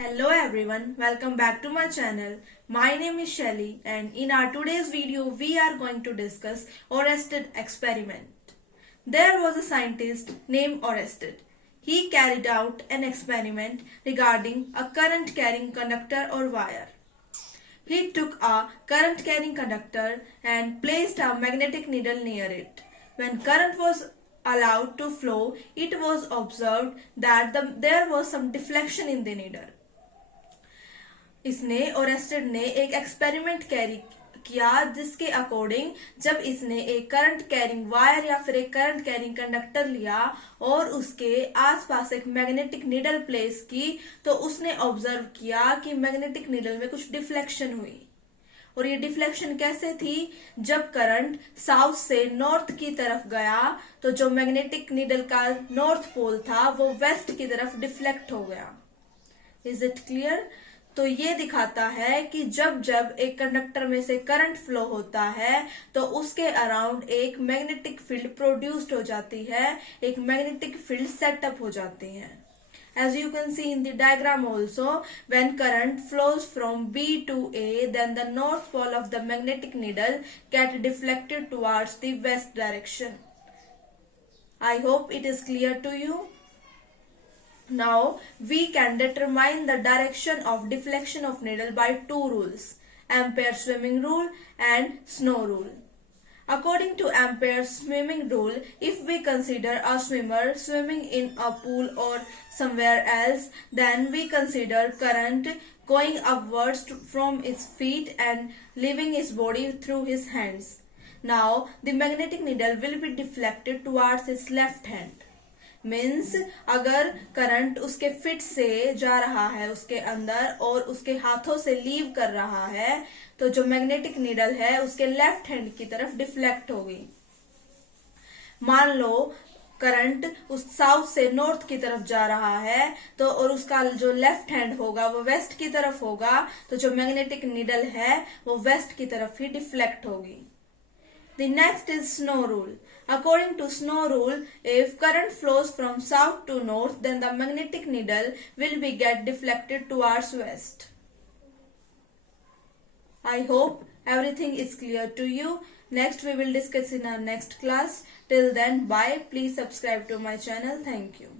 Hello everyone, welcome back to my channel. My name is Shelly and in our today's video we are going to discuss Oersted experiment. There was a scientist named Oersted. He carried out an experiment regarding a current carrying conductor or wire. He took a current carrying conductor and placed a magnetic needle near it. When current was allowed to flow, it was observed that there was some deflection in the needle. इसने Oersted ने एक experiment carry किया जिसके according जब इसने एक current carrying wire या फिर एक करंट कैरिंग कंडक्टर लिया और उसके आसपास एक मैग्नेटिक नीडल प्लेस की तो उसने ऑब्जर्व किया कि मैग्नेटिक नीडल में कुछ डिफ्लेक्शन हुई। और ये डिफ्लेक्शन कैसे थी? जब करंट साउथ से नॉर्थ की तरफ गया तो जो मैग्नेटिक नीडल का नॉर्थ पोल था वो वेस्ट की तरफ डिफ्लेक्ट हो गया। Is it clear? तो ये दिखाता है कि जब जब एक कंडक्टर में से करंट फ्लो होता है तो उसके अराउंड एक मैग्नेटिक फील्ड प्रोड्यूस्ड हो जाती है, एक मैग्नेटिक फील्ड सेटअप हो जाती है। As you can see in the diagram also, when current flows from B to A, then the north pole of the magnetic needle get deflected towards the west direction. I hope it is clear to you. Now we can determine the direction of deflection of needle by two rules, Ampere's swimming rule and Snow rule. According to Ampere's swimming rule, if we consider a swimmer swimming in a pool or somewhere else, then we consider current going upwards from his feet and leaving his body through his hands. Now the magnetic needle will be deflected towards his left hand. Means अगर current उसके fit से जा रहा है उसके अंदर और उसके हाथों से लीव कर रहा है तो जो मैग्नेटिक नीडल है उसके लेफ्ट हैंड की तरफ डिफ्लेक्ट होगी। मान लो करंट उस साउथ से नॉर्थ की तरफ जा रहा है तो और उसका जो लेफ्ट हैंड होगा वो वेस्ट की तरफ होगा तो जो मैग्नेटिक नीडल है वो वेस्ट की तरफ ही डिफ्लेक्ट होगी। The next is Snow rule. According to Snow rule, if current flows from south to north, then the magnetic needle will be get deflected towards west. I hope everything is clear to you. Next we will discuss in our next class. Till then, bye. Please subscribe to my channel. Thank you.